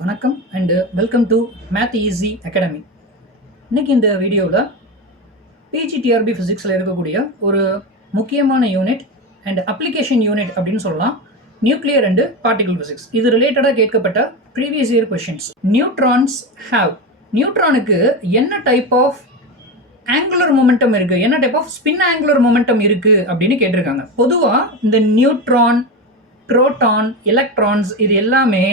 வணக்கம் and welcome to math easy academy. இன்றைக்கி இந்த வீடியோவில் பிஜிடிஆர்பி ஃபிசிக்ஸில் இருக்கக்கூடிய ஒரு முக்கியமான யூனிட் அண்ட் அப்ளிகேஷன் யூனிட் அப்படின்னு சொல்லலாம், நியூக்ளியர் அண்டு பார்ட்டிகல் ஃபிசிக்ஸ். இது ரிலேட்டடாக கேட்கப்பட்ட ப்ரீவியஸ் இயர் கொஷின்ஸ். நியூட்ரானுக்கு என்ன டைப் ஆஃப் ஆங்குலர் மொமெண்டம் இருக்குது, என்ன type of spin angular momentum இருக்குது அப்படின்னு கேட்டிருக்காங்க. பொதுவாக இந்த நியூட்ரான், புரோட்டான், எலக்ட்ரான்ஸ் இது எல்லாமே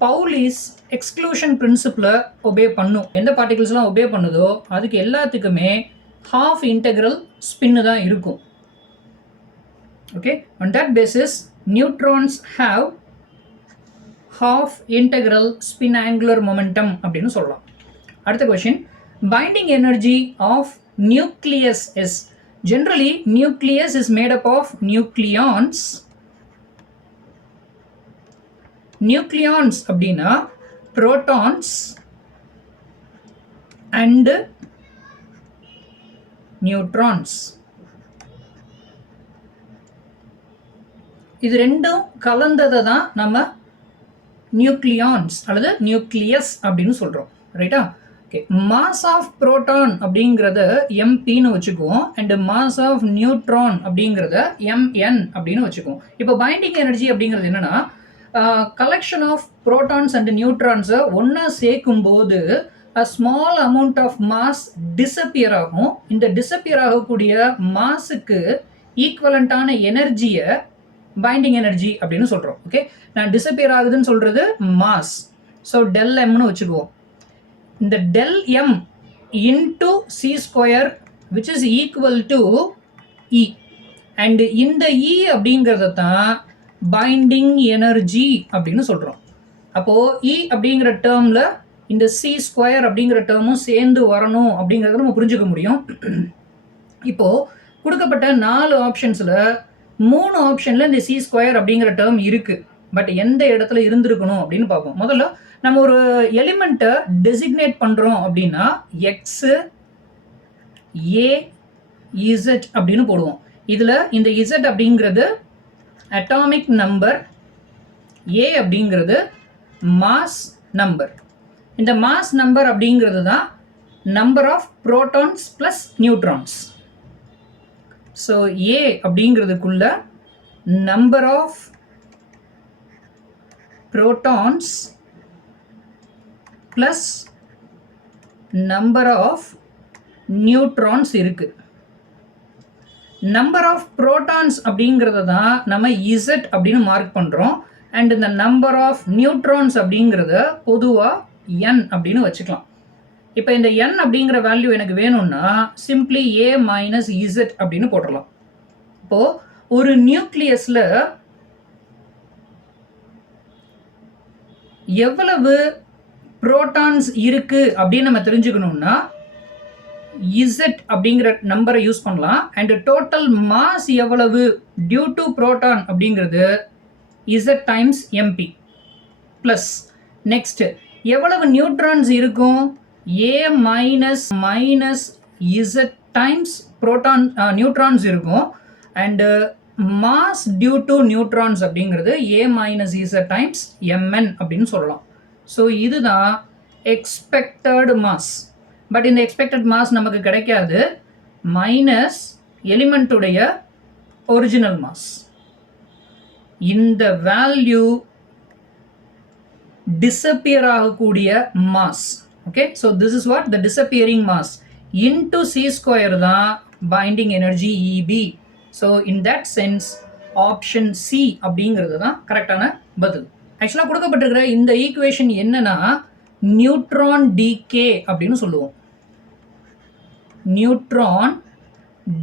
பவுலிஸ் எக்ஸ்க்ளூஷன் பிரின்சிபிளை ஒபே பண்ணும். எந்த பார்ட்டிகல்ஸ்லாம் ஒபே பண்ணுதோ அதுக்கு எல்லாத்துக்குமே ஹாஃப் இன்டெக்ரல் ஸ்பின்னு தான் இருக்கும். Okay, on that basis neutrons have half integral spin angular momentum அப்படின்னு சொல்லலாம். அடுத்த question, binding energy of nucleus is. Generally nucleus is made up of nucleons. Nucleons அப்படின்னா புரோட்டான்ஸ் அண்ட் நியூட்ரான்ஸ். இது ரெண்டும் கலந்ததை தான் நம்ம நியூக்ளியான்ஸ் அல்லது நியூக்ளியஸ் அப்படின்னு சொல்கிறோம், ரைட்டா? ஓகே, மாஸ் ஆஃப் புரோட்டான் அப்படிங்கிறத எம்பின்னு வச்சுக்குவோம் அண்ட் மாஸ் ஆஃப் நியூட்ரான் அப்படிங்கிறத எம்என் அப்படின்னு வச்சுக்குவோம். இப்போ பைண்டிங் எனர்ஜி அப்படிங்கிறது என்னன்னா, கலெக்ஷன் ஆஃப் ப்ரோட்டான்ஸ் அண்ட் நியூட்ரான்ஸை ஒன்றா சேர்க்கும்போது a small amount of mass disappear ஆகும். இந்த டிஸப்பியர் ஆகக்கூடிய மாஸுக்கு ஈக்குவலண்ட்டான எனர்ஜியை பைண்டிங் எனர்ஜி அப்படின்னு சொல்கிறோம். ஓகே, நான் டிஸப்பியர் ஆகுதுன்னு சொல்கிறது மாஸ், ஸோ டெல் எம்னு வச்சுக்குவோம். இந்த del M into C square which is equal to E, and இந்த இ அப்படிங்கிறத தான் பைண்டிங் எனர்ஜி அப்படின்னு சொல்கிறோம். அப்போது இ அப்படிங்கிற டேர்மில் இந்த சி ஸ்கொயர் அப்படிங்கிற டேர்மும் சேர்ந்து வரணும் அப்படிங்கிறத நம்ம புரிஞ்சுக்க முடியும். இப்போது கொடுக்கப்பட்ட 4 ஆப்ஷன்ஸில் 3 ஆப்ஷனில் இந்த சி ஸ்கொயர் அப்படிங்கிற டேர்ம் இருக்குது. பட் எந்த இடத்துல இருந்திருக்கணும் அப்படின்னு பார்ப்போம். முதல்ல நம்ம ஒரு எலிமெண்ட்டை டெசிக்னேட் பண்ணுறோம் அப்படின்னா எக்ஸு ஏ இசட் அப்படின்னு போடுவோம். இதில் இந்த இசட் அப்படிங்கிறது அட்டாமிக் நம்பர், ஏ அப்படிங்கிறது மாஸ் நம்பர். இந்த மாஸ் நம்பர் அப்படிங்கிறது தான் number of protons plus neutrons. So A அப்படிங்கிறதுக்குள்ள number of protons plus number of neutrons இருக்குது. நம்பர் ஆஃப் புரோட்டான்ஸ் அப்படிங்கிறத தான் நம்ம இசட் அப்படின்னு மார்க் பண்ணுறோம். அண்ட் இந்த நம்பர் ஆஃப் நியூட்ரான்ஸ் அப்படிங்கிறத பொதுவாக என் அப்படின்னு வச்சுக்கலாம். இப்போ இந்த என் அப்படிங்கிற வேல்யூ எனக்கு வேணும்னா சிம்பிளி ஏ மைனஸ் இசட் அப்படின்னு போட்டுடலாம். இப்போது ஒரு நியூக்ளியஸில் எவ்வளவு புரோட்டான்ஸ் இருக்குது அப்படின்னு நம்ம தெரிஞ்சுக்கணும்னா இசட் அப்படிங்கிற நம்பரை யூஸ் பண்ணலாம். அண்ட் டோட்டல் மாஸ் எவ்வளவு டியூ டு புரோட்டான் அப்படிங்கிறது Z times MP plus next எவ்வளவு நியூட்ரான்ஸ் இருக்கும், A minus minus Z times proton neutrons இருக்கும். And mass due to neutrons அப்படிங்கிறது A minus Z times MN அப்படின்னு சொல்லலாம். ஸோ இதுதான் எக்ஸ்பெக்டட் மாஸ். பட் இந்த எக்ஸ்பெக்டட் மாஸ் நமக்கு கிடைக்காது, மைனஸ் எலிமெண்ட்டுடைய ஒரிஜினல் மாஸ். இந்த வேல்யூ டிஸப்பியர் ஆகக்கூடிய மாஸ். Okay, so this is what the disappearing mass into C square தான் binding energy EB. So in that sense option C அப்படிங்கிறது தான் கரெக்டான பதில். ஆக்சுவலாக கொடுக்கப்பட்டிருக்கிற இந்த ஈக்குவேஷன் என்னன்னா நியூட்ரான் டிகே அப்படின்னு சொல்லுவோம். Neutron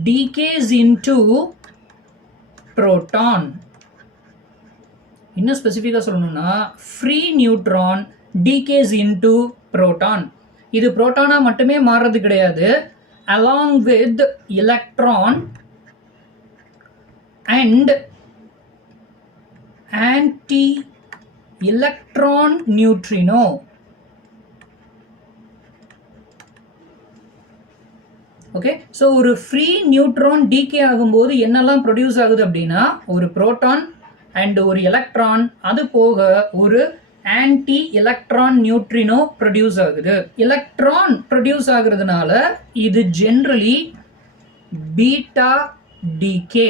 decays into proton. இன்னும் ஸ்பெசிஃபிக்காக சொல்லணும்னா free neutron decays into proton. இது புரோட்டானாக மட்டுமே மாறுறது கிடையாது, along with electron and anti electron neutrino. Okay, so ஒரு ஃப்ரீ நியூட்ரான் டிகே ஆகும்போது என்னெல்லாம் ப்ரொடியூஸ் ஆகுது அப்படின்னா ஒரு புரோட்டான் அண்ட் ஒரு எலக்ட்ரான், அது போக ஒரு ஆன்டி எலக்ட்ரான் நியூட்ரினோ ப்ரொடியூஸ் ஆகுது. எலக்ட்ரான் ப்ரொடியூஸ் ஆகுறதுனால இது ஜென்ரலி பீட்டா டிகே.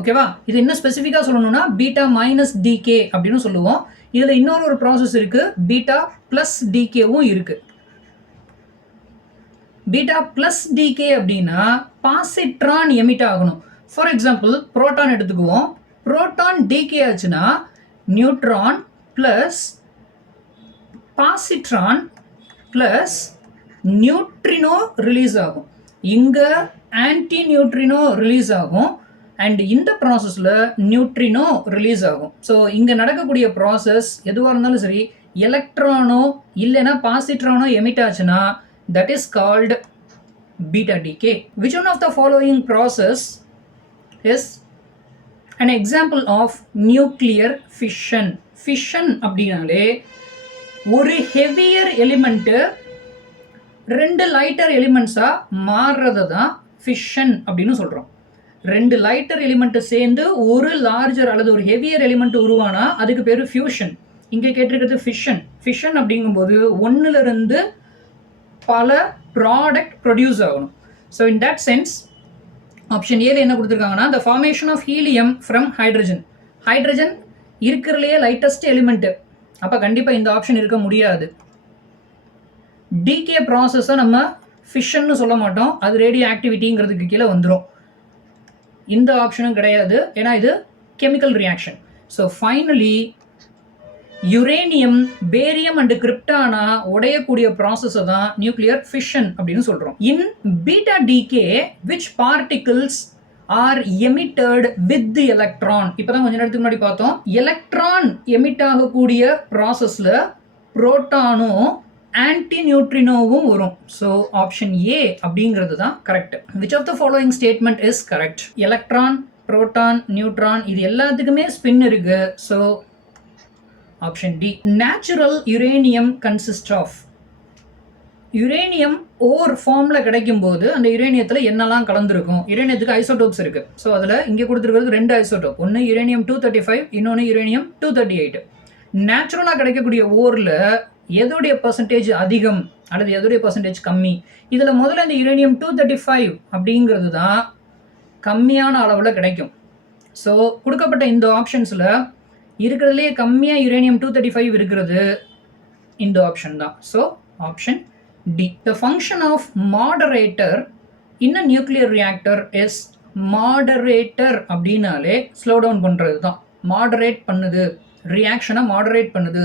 ஓகேவா? இது என்ன ஸ்பெசிஃபிக்காக சொல்லணும்னா பீட்டா மைனஸ் டிகே அப்படின்னு சொல்லுவோம். இதில் இன்னொரு ப்ராசஸ் இருக்கு, பீட்டா பிளஸ் டிகேவும் இருக்கு. பீட்டா பிளஸ் டிகே அப்படின்னா பாசிட்ரான் எமிட் ஆகணும். ஃபார் எக்ஸாம்பிள் புரோட்டான் எடுத்துக்குவோம். புரோட்டான் டிகே ஆச்சுன்னா neutron plus positron plus neutrino release ஆகும். இங்கே ஆன்டி நியூட்ரினோ ரிலீஸ் ஆகும் அண்ட் இந்த ப்ராசஸில் நியூட்ரினோ ரிலீஸ் ஆகும். ஸோ இங்கே நடக்கக்கூடிய ப்ராசஸ் எதுவாக இருந்தாலும் சரி, எலக்ட்ரானோ இல்லைன்னா பாசிட்ரானோ எமிட் ஆச்சுன்னா that is called beta decay. Which one of the following process is an example of nuclear fission? Fission அப்படினாலே ஒரு ஹெவியர் எலிமெண்ட் ரெண்டு லைட்டர் எலிமெண்ட்ஸா மாறுறது தான் ஃபிஷன் அப்படின்னு சொல்றோம். ரெண்டு லைட்டர் எலிமெண்ட் சேர்ந்து ஒரு லார்ஜர் அல்லது ஒரு ஹெவியர் எலிமெண்ட் உருவானா அதுக்கு பேரு ஃபியூஷன். இங்கே கேட்டிருக்கிறது ஃபிஷன். ஃபிஷன் அப்படிங்கும்போது ஒன்னுல இருந்து பல ப்ராடக்ட் ப்ரொடியூஸ் ஆகணும். So in that sense option ஏல என்ன கொடுத்துருக்காங்கன்னா the formation of helium from hydrogen. Hydrogen இருக்கிறதுலையே லைட்டஸ்ட் எலிமெண்ட்டு. அப்போ கண்டிப்பாக இந்த ஆப்ஷன் இருக்க முடியாது. டிகே ப்ராசஸை நம்ம ஃபிஷன்னு சொல்ல மாட்டோம், அது ரேடியோ ஆக்டிவிட்டிங்கிறதுக்கு கீழே வந்துடும். இந்த ஆப்ஷனும் கிடையாது, ஏன்னா இது chemical reaction. So finally uranium, barium and கிரிப்டானா உடையக்கூடிய ப்ராசஸை தான் நியூக்ளியர் ஃபிஷன் அப்படின்னு சொல்றோம். In beta decay which particles are emitted with the electron. இப்பதான் கொஞ்ச நேரத்துக்கு முன்னாடி பார்த்தோம், எலக்ட்ரான் எமிட் ஆகக்கூடிய ப்ராசஸ்ல புரோட்டானும் ஆன்டி நியூட்ரினோவும் வரும். ஸோ ஆப்ஷன் ஏ அப்படிங்கிறது தான் correct. Which of the following statement is correct? Electron, proton, neutron இது எல்லாத்துக்குமே ஸ்பின் இருக்கு. So option D. Natural uranium consist of. Uranium ore ஃபார்ம்ல கிடைக்கும் போது அந்த யுரேனியத்தில் என்னெல்லாம் கலந்துருக்கும்? யுரேனியத்துக்கு ஐசோடோப்ஸ் இருக்கு. ஸோ அதில் இங்கே கொடுத்துருக்கிறது ரெண்டு ஐசோடோப், ஒன்று யுரேனியம் 235, இன்னொன்று யுரேனியம் 238. நேச்சுரலாக கிடைக்கக்கூடிய ஓரில் எதோடைய பர்சன்டேஜ் அதிகம் அல்லது எதோடைய பர்சன்டேஜ் கம்மி? இதில் முதல்ல இந்த யுரேனியம் 235 அப்படிங்கிறது தான் கம்மியான அளவில் கிடைக்கும். ஸோ கொடுக்கப்பட்ட இந்த ஆப்ஷன்ஸில் இருக்கிறதுலே கம்மியாக யுரேனியம் 235 இருக்கிறது இந்த ஆப்ஷன் தான். So option D. The function of moderator in a nuclear reactor is. Moderator அப்படின்னாலே ஸ்லோ டவுன் பண்ணுறது தான். மாடரேட் பண்ணுது, ரியாக்ஷனை மாடரேட் பண்ணுது.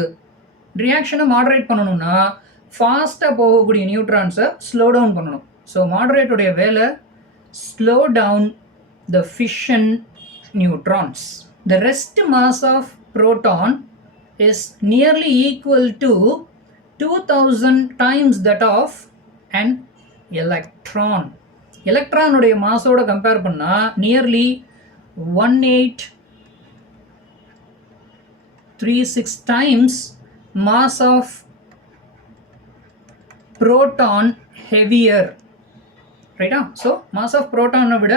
ரியாக்ஷனை மாடரேட் பண்ணணும்னா ஃபாஸ்ட்டாக போகக்கூடிய நியூட்ரான்ஸை ஸ்லோ டவுன் பண்ணணும். ஸோ மாடரேட்டோடைய வேலை slow down the fission neutrons. The rest mass of proton is nearly equal to 2000 times that of an electron. Electron உடைய மாஸோட கம்பேர் பண்ணா nearly 1836 times mass of proton heavier. Right? So mass of proton விட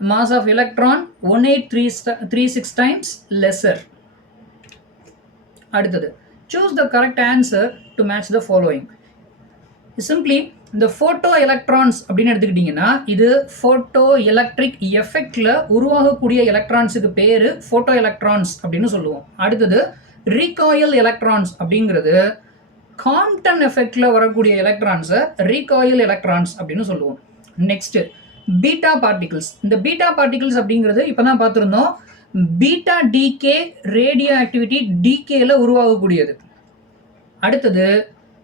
mass of electron 1836 times lesser. அடுத்தது, choose the correct answer to match the following. Simply இந்த photo electrons அப்படின்னு எடுத்துக்கிட்டிங்கன்னா இது photo electric எஃபெக்டில் உருவாகக்கூடிய எலக்ட்ரான்ஸுக்கு பேர் ஃபோட்டோ எலக்ட்ரான்ஸ் அப்படின்னு சொல்லுவோம். அடுத்தது ரீகாயில் எலக்ட்ரான்ஸ் அப்படிங்கிறது காம்ப்டன் எஃபெக்டில் வரக்கூடிய எலக்ட்ரான்ஸை ரீகாயில் எலக்ட்ரான்ஸ் அப்படின்னு சொல்லுவோம். Next beta particles. இந்த பீட்டா பார்ட்டிகிள்ஸ் அப்படிங்கிறது இப்போ தான் பார்த்துருந்தோம், பீட்டா டிகே ரேடியோ ஆக்டிவிட்டி டிகேல உருவாகக்கூடியது. அடுத்தது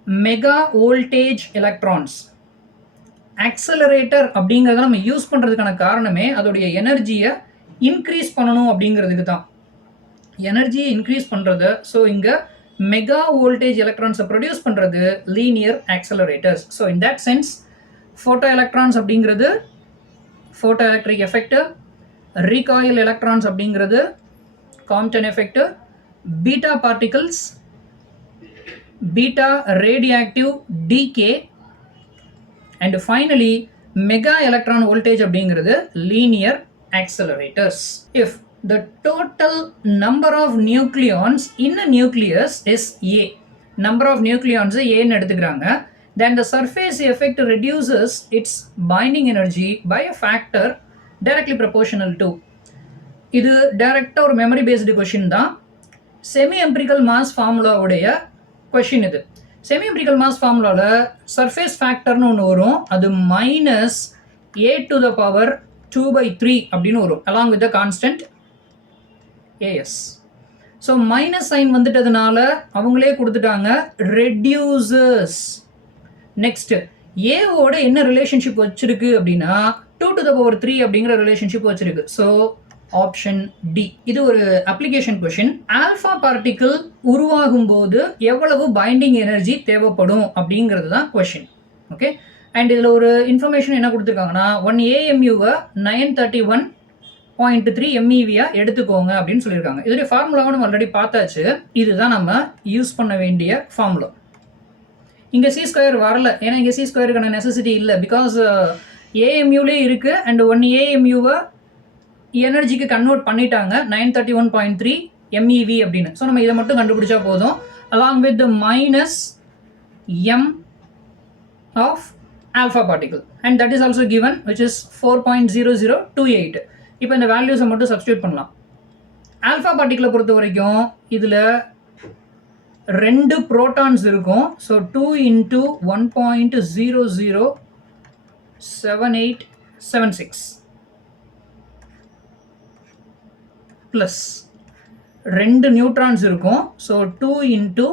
மெகா வோல்டேஜ் எலக்ட்ரான்ஸ். ஆக்சலரேட்டர் அப்படிங்கிறத நம்ம யூஸ் பண்ணுறதுக்கான காரணமே அதோடைய எனர்ஜியை இன்க்ரீஸ் பண்ணணும் அப்படிங்கிறதுக்கு தான். எனர்ஜியை இன்க்ரீஸ் பண்ணுறது. ஸோ இங்கே மெகா வோல்டேஜ் எலக்ட்ரான்ஸை ப்ரொடியூஸ் பண்ணுறது linear accelerators. So in that sense photo electrons அப்படிங்கிறது photo electric effect, recoil electrons அப்படிங்கிறது Compton effect, beta particles beta radioactive decay, and finally mega electron voltage அப்படிங்கிறது linear accelerators. If the total number of nucleons in a nucleus is A. Number of nucleons A ன்னு எடுத்துக்கிறாங்க. Then the surface effect reduces its binding energy by a factor directly proportional to. இது டைரக்டாக ஒரு memory based question தான். Semi empirical mass ஃபார்முலாவுடைய question இது. Semi empirical mass ஃபார்முலாவில் surface ஃபேக்டர்னு ஒன்று வரும். அது minus A to the power 2/3 அப்படின்னு வரும், along with the constant AS. So minus sign வந்துட்டதுனால அவங்களே கொடுத்துட்டாங்க ரெடியூசஸ். நெக்ஸ்ட் ஏவோட என்ன ரிலேஷன்ஷிப் வச்சிருக்கு அப்படின்னா 2 to the power 3 அப்படிங்கிற ரிலேஷன்ஷிப் வச்சிருக்கு. So option D. இது ஒரு அப்ளிகேஷன் கொஷின். ஆல்ஃபா பார்ட்டிக்கிள் உருவாகும் போது எவ்வளவு பைண்டிங் எனர்ஜி தேவைப்படும் அப்படிங்கிறது தான் கொஷின். ஓகே, அண்ட் இதில் ஒரு இன்ஃபர்மேஷன் என்ன கொடுத்துருக்காங்கன்னா 1 AMUவை 931.3 MEVயா எடுத்துக்கோங்க அப்படின்னு சொல்லியிருக்காங்க. இதோடைய ஃபார்முலாவை நம்ம ஆல்ரெடி பார்த்தாச்சு. இதுதான் நம்ம யூஸ் பண்ண வேண்டிய ஃபார்முலா. இங்கே C² வரல, ஏன்னா இங்கே C²க்கான நெசசிட்டி இல்லை. பிகாஸ் AMUலே இருக்குது அண்ட் 1 AMUவை எனர்ஜிக்கு கன்வெர்ட் பண்ணிட்டாங்க 931.3 MEV அப்படின்னு. ஸோ நம்ம இதை மட்டும் கண்டுபிடிச்சா போதும், along with the minus m of alpha particle, and that is also given, which is 4.0028. இப்போ இந்த வேல்யூஸை மட்டும் சப்ஸ்டியூட் பண்ணலாம். ஆல்ஃபா பார்ட்டிகிளை பொறுத்த வரைக்கும் இதில் 2 ப்ரோட்டான்ஸ் இருக்கும். ஸோ 2 into 1.007876 ப்ளஸ் 2 நியூட்ரான்ஸ் இருக்கும். So 2 into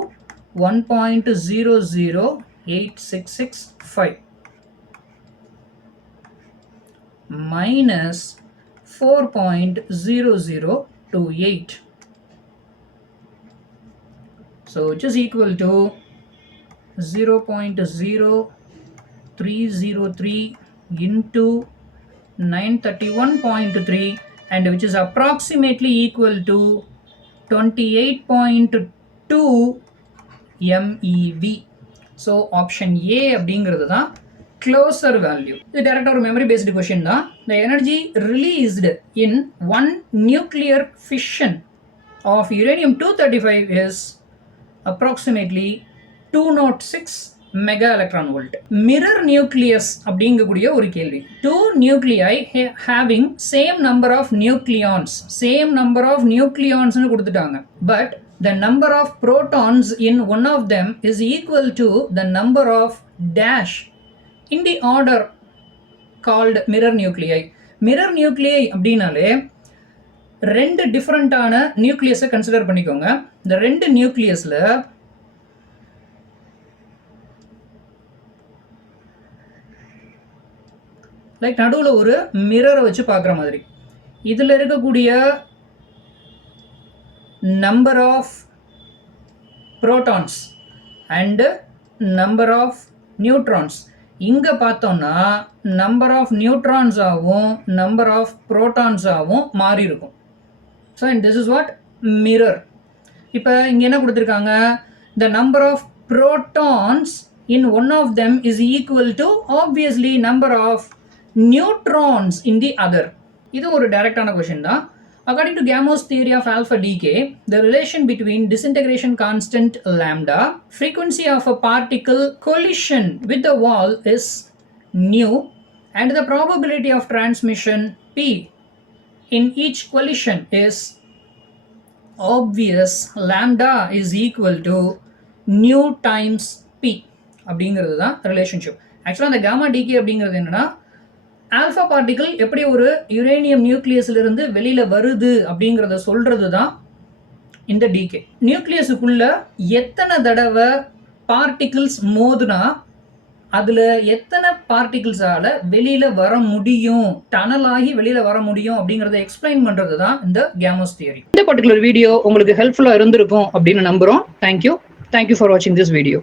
1.00865 minus 4.0028. So which is equal to 0.0303 into 931.3, and which is approximately equal to 28.2 MeV. So option A அப்படிங்கிறது தான் closer value. இது டைரக்டாக ஒரு மெமரி பேஸ்டு கொஷின் தான். The energy released in one nuclear fission of uranium-235 is approximately 206 mega electron volt. Mirror nucleus அப்படிங்கக்கூடிய ஒரு கேள்வி. 2 நியூக்ளியை having same number of நியூக்ளியான்ஸ்னு கொடுத்துட்டாங்க. But the number of protons in one of them is equal to the number of dash in the order called mirror nuclei. mirror nuclei அப்படின்னாலே 2 டிஃப்ரெண்டான நியூக்ளியஸை consider பண்ணிக்கோங்க. இந்த 2 நியூக்ளியஸில் like நடுவில் ஒரு மிரரை வச்சு பார்க்குற மாதிரி. இதில் இருக்கக்கூடிய number of protons and number of neutrons, இங்கே பார்த்தோம்னா number of neutrons ஆகவும் number of protons ஆகவும் மாறி இருக்கும். So and this is what mirror. இப்போ இங்கே என்ன கொடுத்துருக்காங்க, the number of protons in one of them is equal to obviously number of neutrons in the other. இது ஒரு டைரக்டான கொஷின் தான். According to Gamo's theory of alpha decay, the relation between disintegration constant lambda, frequency of a particle collision with the wall is nu, and the probability of transmission P in each collision is obvious. Lambda is equal to nu times P அப்படிங்கிறது தான் relationship. ஆக்சுவலாக அந்த gamma decay அப்படிங்கிறது என்னன்னா, alpha particle எப்படி ஒரு uranium நியூக்ளியஸிலிருந்து வெளியில் வருது அப்படிங்கிறத சொல்கிறது தான் இந்த டிகே. நியூக்ளியஸுக்குள்ள எத்தனை தடவை பார்ட்டிகிள்ஸ் மோதுனா அதில் எத்தனை பார்ட்டிகிள்ஸால் வெளியில் வர முடியும், டனல் ஆகி வெளியில் வர முடியும் அப்படிங்கிறத எக்ஸ்பிளைன் பண்ணுறது தான் இந்த கேமோஸ் தியரி. இந்த பர்டிகுலர் வீடியோ உங்களுக்கு ஹெல்ப்ஃபுல்லாக இருந்திருக்கும் அப்படின்னு நம்புகிறோம். தேங்க்யூ ஃபார் வாட்சிங் திஸ் வீடியோ.